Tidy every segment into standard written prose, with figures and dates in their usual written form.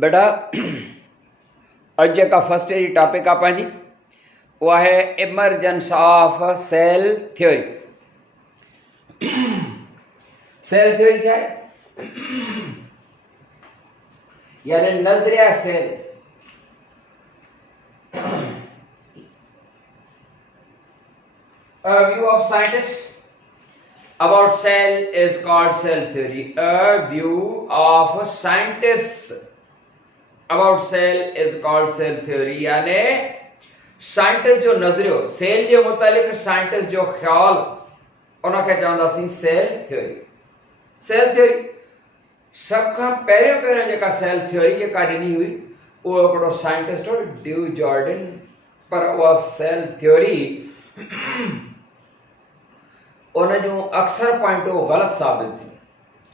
बेटा अज का फर्स्ट जी टॉपिक आप जी वह है emergence of cell theory. Cell theory क्या है? यानी नजरिया cell. A view of scientists about cell is called cell theory. A view of scientists about cell is called cell theory. यानी साइंटिस्ट जो नजरियो सेल जे मुतालिक साइंटिस्ट जो ख्याल उनखे चवंदासीं सेल थ्योरी। सेल थ्योरी सब खां पहिरियों जेका सेल थ्योरी जेका ॾिनी हुई उहो हिकिड़ो साइंटिस्ट हो ड्यू जॉर्डन। पर उहा सेल थ्योरी उन जूं अक्सर पॉइंटूं ग़लति साबित थियूं।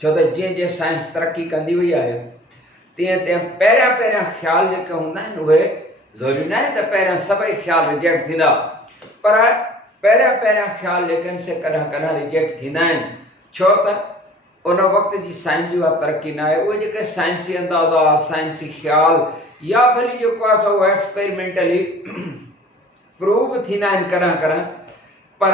छो त जीअं जीअं साइंस तरक़ी कंदी वई आहे तीअं तीअं पहिरियां ख़्याल जेके हूंदा आहिनि उहे ज़रूरी न आहे त पहिरियां सभई ख़्याल रिजेक्ट थींदा, पर पहिरियां ख़्याल जेके आहिनि से कॾहिं कॾहिं रिजेक्ट थींदा आहिनि। छो त उन वक़्त जी साइंस जी उहा तरक़ी न आहे। उहे जेके साइंसी अंदाज़ा साइंसी ख़्याल या भली जेको आहे सो उहो एक्सपेरिमेंटली प्रूव थींदा आहिनि कॾहिं, पर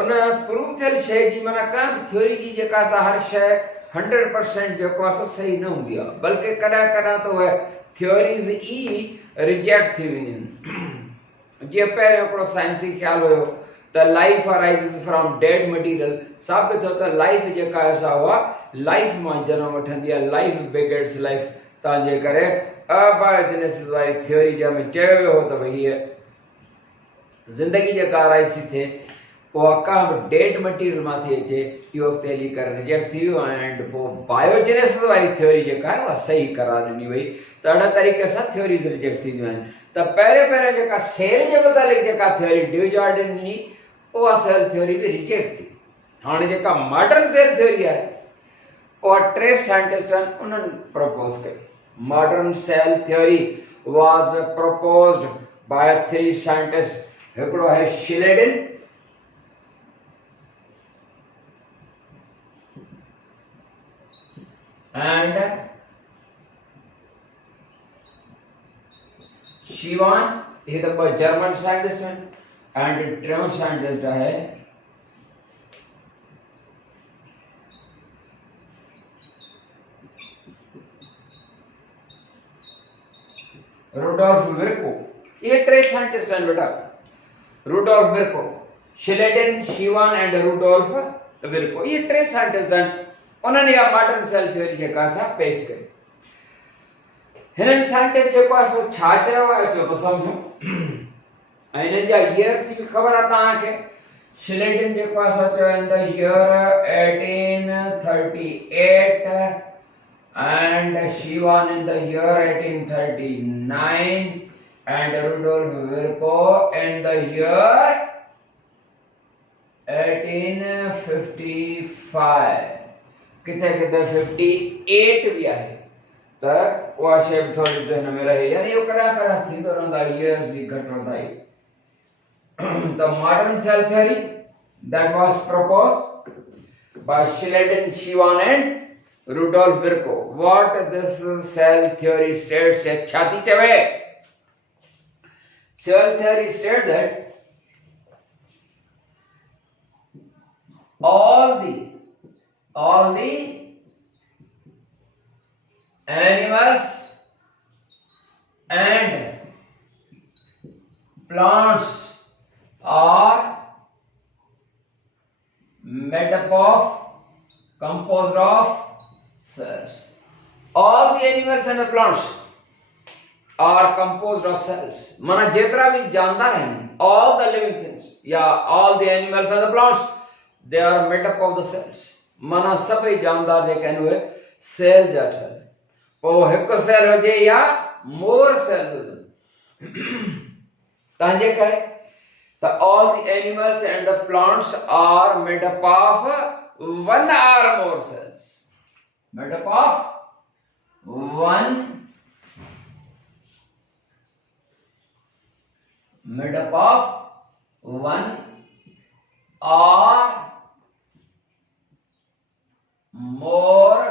उन प्रूव थियल शइ जी माना का बि थ्योरी जी जेका असां हर शइ 100% जेको आहे सही न हूंदी आहे, बल्कि कॾहिं त उहे थ्योरीज़ ई रिजेक्ट थी वेंदियूं आहिनि। जीअं पहिरियों हिकिड़ो साइंसी ख़्यालु हुयो त लाइफ अराइज़िस फ्रॉम डेड मटीरियल। साबित थियो त लाइफ जेका आहे सा उहा लाइफ मां जनम वठंदी आहे, लाइफ बिगिन्स लाइफ। तव्हांजे करे अबायोजेनेसिस वारी थ्योरी जंहिंमें चयो वियो हो त भई हीअ ज़िंदगी जेका अराइज़ थी थिए उहा का बि डेड मटीरियल मां थी अचे, इहो अॻिते हली करे रिजेक्ट थी वियो। एंड पोइ बायोजेनेसिस वारी थ्योरी जेका आहे उहा सही करार ॾिनी वई। त अहिड़े तरीक़े सां थ्योरीज़ रिजेक्ट थींदियूं आहिनि। त पहिरियों जेका सेल जे मुतालिक जेका थ्योरी ड्यू जॉर्डन ॾिनी उहा सेल थ्योरी बि रिजेक्ट थी। हाणे जेका मॉडर्न सेल थ्योरी आहे उहा 3 साइंटिस्टनि उन्हनि प्रपोज कई। Modern cell theory was proposed by 3 scientist. हिकिड़ो आहे शिलेडिन, and शिवान, ये तो ब जर्मन साइंटिस्ट हैं। एंड टियों साइंटिस्ट है रुडोल्फ विर्को। ये 3 साइंटिस्ट हैं बेटा, Rudolf Virchow, Schleiden, Schwann and Rudolf Virchow. ये 3 साइंटिस्ट हैं। उन्होंने या मॉडर्न सेल थ्योरी जेका सा पेश कई। हिननि साइंटिस्ट जेको आहे सो छा चयो आहे अचो त सम्झो। ऐं हिननि जा ईयर्स जी बि ख़बर आहे तव्हांखे। शिलेडिन जेको आहे सो चयो in the year 1838 and Schwann in the year 1839 and Rudolf Virchow in the year 1855। किथे 58 भी आहे। त उहा शइ बि थोरी ज़हन में रहे। यानी इहो कॾहिं थींदो रहंदो आहे, ईयर्स जी घटि वधाई। त modern cell theory that was proposed by Schleiden, Shivan and Rudolf Virchow. What this cell theory states, छा थी चवे? Cell theory said that all the animals and plants are made up of composed of cells. All the animals and the plants are composed of cells. माना जेतरा भी जानदार हैं, all the living things, all the animals and the plants, they are made up of the cells. माना सभई जानदार जेके आहिनि उहे cell जा ठहियल। पोइ हिकु सेल हुजे या मोर सेल हुजनि। तव्हांजे करे त all the animals and the plants are made up of 1 or more cells. Made up of 1 or more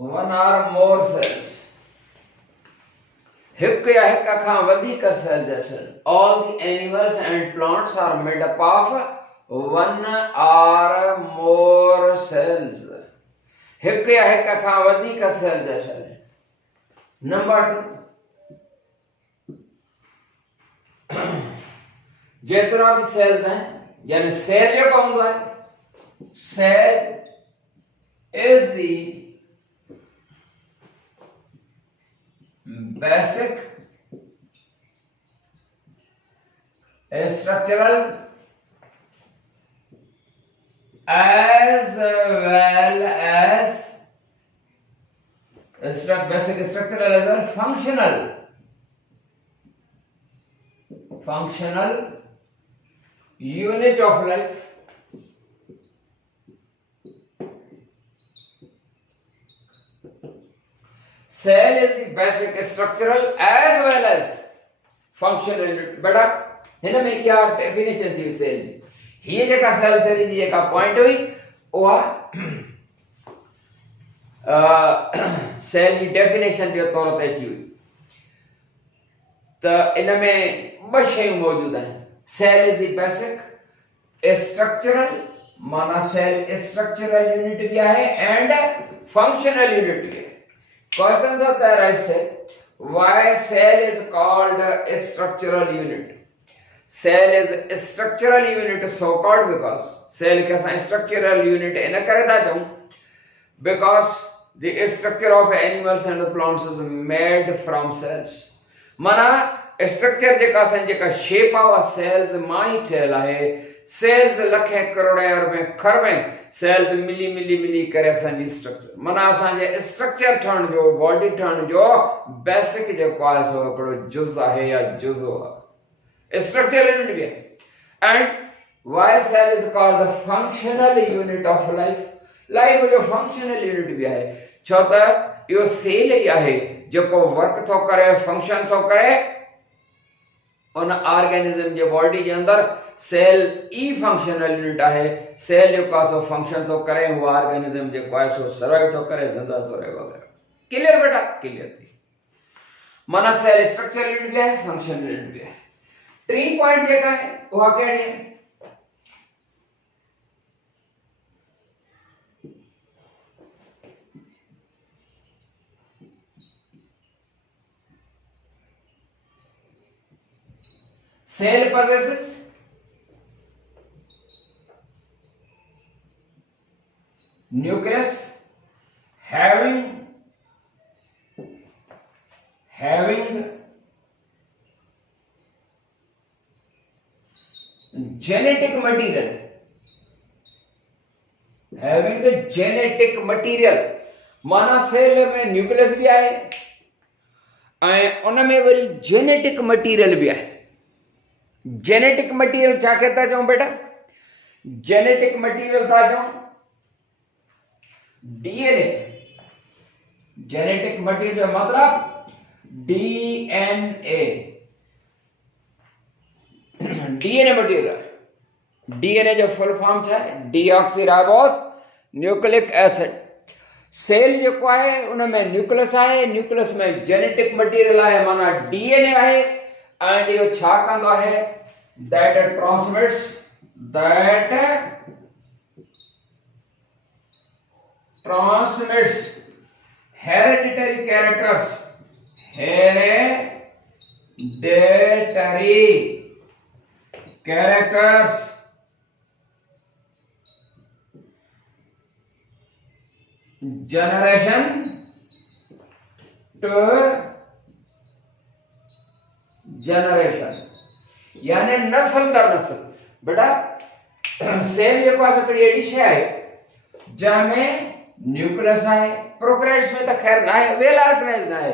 one or more cells. हिक या हिक खां वधीक सेल जैसे all the animals and plants are made up of one or more cells. हिक या हिक खां वधीक cell जैसे. नंबर 2 जेतिरा भी सेल्स हैं यानी सेल जेको हूंदो आहे cell is the basic structural as well as basic structural as well functional unit of life. Cell is the basic structural as well as functional unit. बेटा हिन में क्या डेफिनेशन थी सेल जी ये जेका सेल थ्योरी जी जेका पॉइंट हुई उहा सेल जी डेफिनेशन जे तौर ते अची हुई त इन में ॿ शयूं मौजूद आहिनि. Cell is the basic structural माना सेल स्ट्रक्चरल यूनिट भी आहे एंड फंक्शनल यूनिट भी है. Question of the rest why cell is called a structural unit. Cell is a structural unit so called because cell के साथ structural unit इन करे था जाऊं because the structure of animals and plants is made from cells. माना structure जेका असां जेका shape of cells मां ई ठहियल आहे. सेल्स लखे करोड़ अरबे खरबे सेल्स मिली करे असांजी स्ट्रक्चर माना असांजे स्ट्रक्चर ठहण जो बॉडी ठहण जो बेसिक जेको आहे सो हिकिड़ो जुज़ आहे या जुज़ो आहे स्ट्रक्चर यूनिट बि आहे. And why cell is called the functional unit of life जो फंक्शनल यूनिट बि आहे छो त इहो सेल ई आहे जेको वर्क थो करे फंक्शन थो करे उन ऑर्गेनिज्म जे बॉडी जे अंदर सेल ई फंक्शनल यूनिट आहे. सेल जेको आहे सो फंक्शन थो करे उहो ऑर्गेनिज्म जेको आहे सो सर्वाइव थो करे ज़िंदा थो रहे वग़ैरह. क्लियर बेटा क्लियर थी माना सेल स्ट्रक्चर यूनिट भी है फंक्शनल यूनिट भी है. 3 पॉइंट जेका है उहा कहिड़ी है cell possesses nucleus having genetic material माना सेल में न्यूक्लियस भी आहे ऐं उन में वरी जेनेटिक मटीरियल भी आहे. जेनेटिक मटीरियल छा खे था चऊं बेटा जेनेटिक मटीरियल था चऊं डीएनए. जेनेटिक मटीरियल मतलब डीएनए मटीरियल. डीएनए जो फुल फॉर्म छा आहे डीऑक्सीराइबोस न्यूक्लिक एसिड. सेल जेको आहे उन में न्यूक्लियस आहे न्यूक्लियस में जेनेटिक मटीरियल आहे माना डीएनए आहे and इहो छा कंदो आहे that transmits hereditary characters generation to generation यानी नस्ल दर नस्ल. बेटा सेल जेको आहे हिकिड़ी अहिड़ी शइ आहे जंहिंमें न्यूक्लियस आहे. प्रोकैरियोट्स में त ख़ैर न आहे वेल ऑर्गेनाइज न आहे.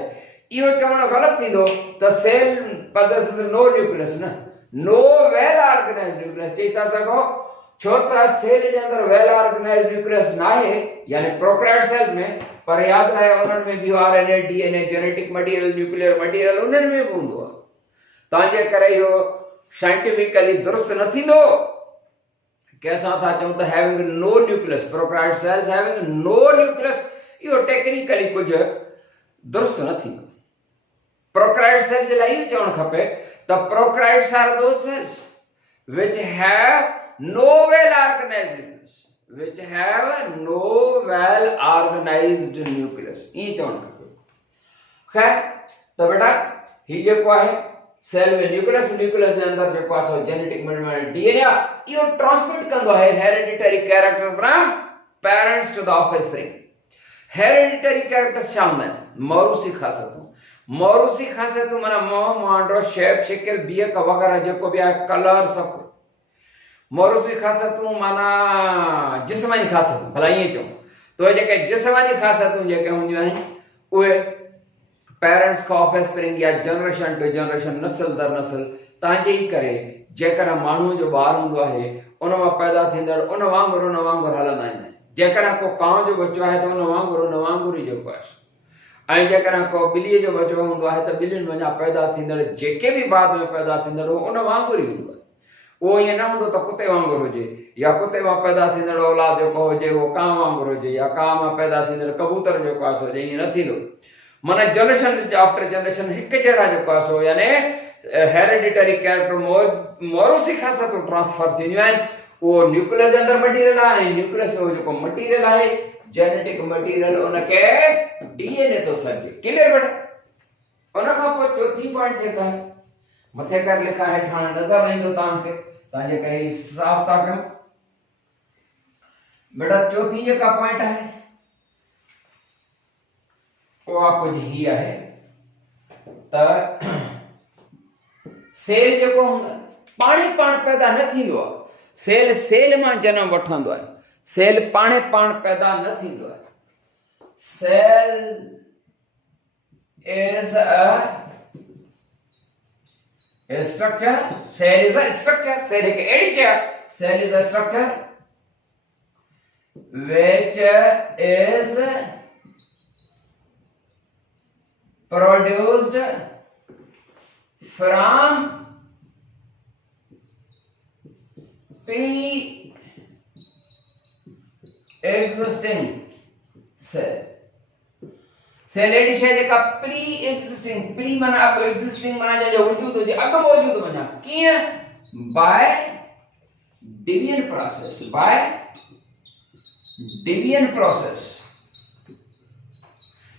इहो चवणु ग़लति थींदो त सेल possesses नो न्यूक्लियस न नो वेल ऑर्गेनाइज न्यूक्लियस चई था सघो छो त सेल जे अंदर वेल ऑर्गेनाइज न्यूक्लियस न आहे यानी प्रोकैरियोट सेल्स में पर यादि रहे उन्हनि में बि RNA DNA genetic material nuclear material उन्हनि में बि हूंदो आहे. तंहिंजे करे इहो साइंटिफिकली दुरुस्त न थींदो कंहिंसां था चऊं त having no nucleus prokaryote cells having no nucleus इहो टेक्निकली कुझु दुरुस्त न थींदो। प्रोकैरियोट सेल जे लाइ इहो चवणु खपे त prokaryotes are those cells which have no well organized nucleus, which have no well organized nucleus, ईअं चवणु खपे। ख़ैर त बेटा ही जेको आहे सेल में न्यूक्लियस, न्यूक्लियस जे अंदर जेको आहे सो जेनेटिक मटेरियल डीएनए आहे, इहो ट्रांसमिट कंदो आहे hereditary character from parents to the offspring. Hereditary characters छा हूंदा आहिनि? मौरूसी ख़ासियतूं। मौरूसी ख़ासियतूं माना मोह मुहांडो शेप शिकिल बीहक वग़ैरह जेको बि आहे कलर सभु। मौरूसी ख़ासियतूं माना जिस्मानी ख़ासियतूं, भला ईअं चऊं तो जेके जिस्मानी ख़ासियतूं जेके हूंदियूं आहिनि उहे पेरेंट्स खां ऑफस्प्रिंग या जनरेशन टू जनरेशन नस्ल दर नस्ल तव्हांजे ई करे जेकॾहिं माण्हूअ जो ॿारु हूंदो आहे उन मां पैदा थींदड़ उन वांगुरु हलंदा आहिनि। जेकॾहिं को कांव जो बच्चो आहे त उन वांगुरु ई जेको आहे, ऐं जेकॾहिं को ॿिलीअ जो बच्चो हूंदो आहे त ॿिलियुनि वञा पैदा थींदड़ जेके बि बाद में पैदा थींदड़ उन वांगुरु ई हूंदो आहे। उहो ईअं न हूंदो त कुते वांगुरु हुजे या कुते मां पैदा थींदड़ औलाद जेको हुजे उहो कांव वांगुरु हुजे या कांव मां पैदा थींदड़ कबूतर जेको आहे सो ईअं न थींदो। माना जनरेशन आफ्टर जनरेशन हिकु जहिड़ा जेको आहे सो यानी हेरिडिटरी कैरेक्टर मौरूसी ख़ासियतूं ट्रांसफर थींदियूं आहिनि। उहो न्यूक्लियस जे अंदरि मटीरियल आहे ऐं न्यूक्लियस में जेको मटीरियल आहे जेनेटिक मटीरियल उनखे डीएनए थो सॾिजे। क्लियर बेटा? उन खां पोइ चौथी पॉइंट जेका आहे मथे कर लिखा हेठि हाणे नज़र ईंदो तव्हांखे, तव्हांजे करे साफ़ था कयूं बेटा। चौथी जेका पॉइंट आहे उहा कुझु हीअ आहे त सेल जेको हूंदो आहे पाण पैदा न थींदो आहे। सेल मां जनम वठंदो आहे। सेल पाण पैदा न थींदो आहे। Cell is a structure. Cell is a structure. Cell एक एड़ी क्या? Cell is a structure which is produced from pre-existing cell. Cell एडी शय जेका प्री एग्जिस्टिंग, प्री माना अब एग्जिस्टिंग माना जो वजूद हुजे अॻु मौजूद वञा कीअं? By division process. By division process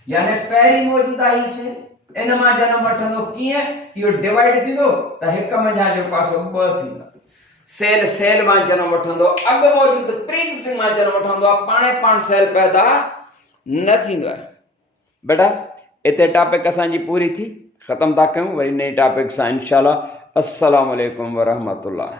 यानी पहिरीं मौजूद आहे सेल इन मां जनम वठंदो कीअं? इहो डिवाइड थींदो त हिक मंझां जेको आहे सो ॿ थींदा। सेल मां जनम वठंदो, अॻु मौजूद प्री एग्जिस्टिंग मां जनम वठंदो आहे, पाण सेल पैदा न थींदो आहे। बेटा इते टॉपिक असांजी पूरी थी, ख़त्म था कयूं, वरी नई टॉपिक सां इंशाल्लाह। अस्सलाम वालेकुम वरहमतुल्लाह।